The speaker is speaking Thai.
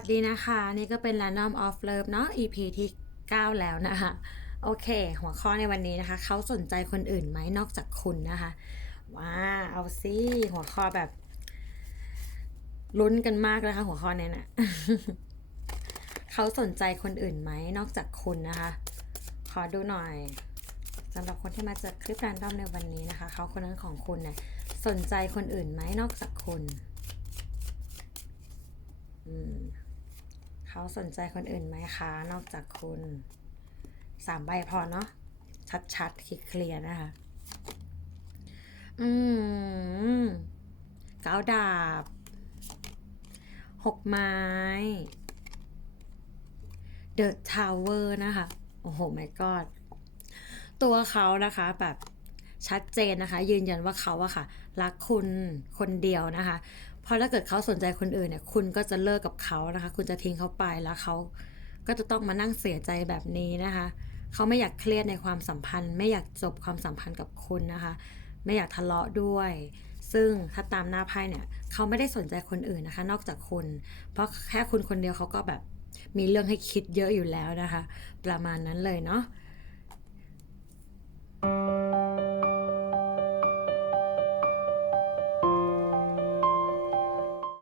สดีนะคะ นี่ก็เป็น Random of Love เนาะ EP ที่ 9 แล้วนะคะ โอเค หัวข้อในวันนี้นะคะ เขาสนใจคนอื่นไหมนอกจากคุณนะคะ ว้า เอาสิหัวข้อแบบลุ้นกันมากนะคะ หัวข้อนี้นะเขาสนใจคนอื่นไหมนอกจากคุณนะคะ ขอดูหน่อยสำหรับคนที่มาเจอคลิปแรนดอมในวันนี้นะคะ เขาคนนั้นของคุณเนี่ยสนใจคนอื่นไหมนอกจากคุณ อืม เขาสนใจคนอื่นไหมคะ นอกจากคุณสามใบพอเนาะชัดๆคิดเคลียร์นะคะ อืมเก้าดาบหกไม้ The Tower นะคะ โอ้โห my god ตัวเขานะคะแบบ ชัดเจนนะคะ ยืนยันว่าเขาอะค่ะ รักคุณคนเดียวนะคะ เพราะถ้าเกิดเขาสนใจคนอื่นเนี่ย คุณก็จะเลิกกับเขานะคะ คุณจะทิ้งเขาไปแล้วเขาก็จะต้องมานั่งเสียใจแบบนี้นะคะ เขาไม่อยากเครียดในความสัมพันธ์ ไม่อยากจบความสัมพันธ์กับคุณนะคะ ไม่อยากทะเลาะด้วย ซึ่งถ้าตามหน้าไพ่เนี่ยเขาไม่ได้สนใจคนอื่นนะคะ นอกจากคุณ เพราะแค่คุณคนเดียวเขาก็แบบมีเรื่องให้คิดเยอะอยู่แล้วนะคะ ประมาณนั้นเลยเนาะ